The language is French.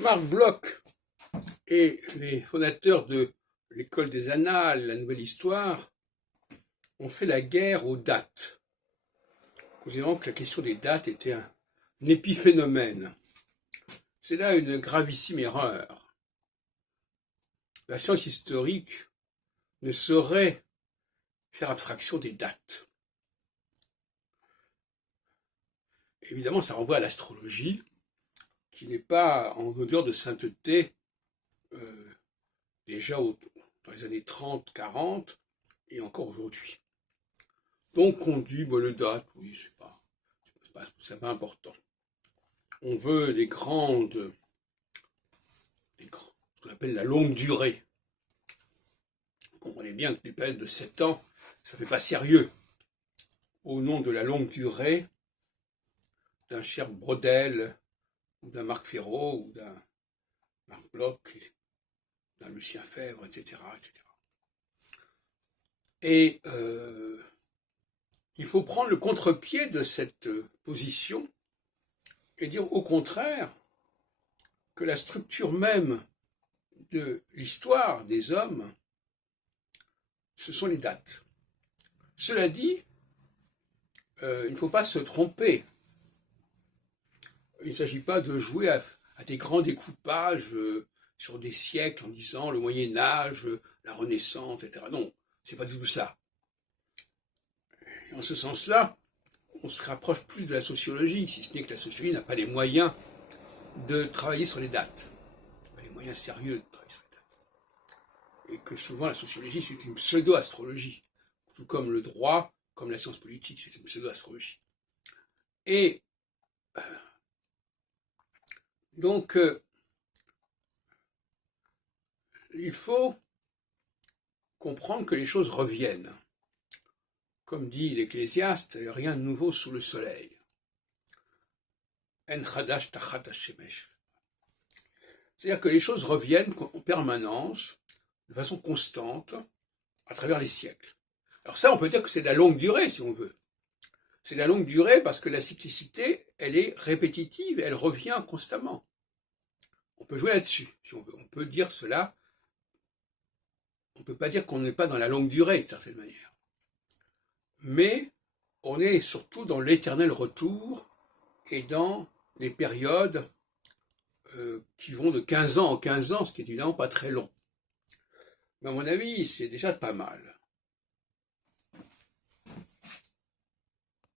Marc Bloch et les fondateurs de l'école des Annales, la Nouvelle Histoire, ont fait la guerre aux dates, considérant que la question des dates était un épiphénomène. C'est là une gravissime erreur. La science historique ne saurait faire abstraction des dates. Évidemment, ça renvoie à l'astrologie, qui n'est pas en odeur de sainteté déjà dans les années 30, 40 et encore aujourd'hui. Donc on dit, le date, oui, c'est pas important. On veut ce qu'on appelle la longue durée. Vous comprenez bien que des périodes de 7 ans, ça ne fait pas sérieux. Au nom de la longue durée, d'un cher Brodel, ou d'un Marc Ferraud, ou d'un Marc Bloch, d'un Lucien Febvre, etc. etc. Et il faut prendre le contre-pied de cette position et dire au contraire que la structure même de l'histoire des hommes, ce sont les dates. Cela dit, il ne faut pas se tromper. Il ne s'agit pas de jouer à des grands découpages sur des siècles en disant le Moyen-Âge, la Renaissance, etc. Non, c'est pas du tout ça. Et en ce sens-là, on se rapproche plus de la sociologie, si ce n'est que la sociologie n'a pas les moyens de travailler sur les dates. Pas les moyens sérieux de travailler sur les dates. Et que souvent la sociologie, c'est une pseudo-astrologie. Tout comme le droit, comme la science politique, c'est une pseudo-astrologie. Et donc, il faut comprendre que les choses reviennent. Comme dit l'Ecclésiaste, rien de nouveau sous le soleil. En chadash tachat hashemesh. C'est-à-dire que les choses reviennent en permanence, de façon constante, à travers les siècles. Alors ça, on peut dire que c'est de la longue durée, si on veut. C'est de la longue durée parce que la cyclicité, elle est répétitive, elle revient constamment. On peut jouer là-dessus, si on veut. On peut dire cela. On ne peut pas dire qu'on n'est pas dans la longue durée, d'une certaine manière. Mais on est surtout dans l'éternel retour et dans les périodes qui vont de 15 ans en 15 ans, ce qui est évidemment pas très long. Mais à mon avis, c'est déjà pas mal.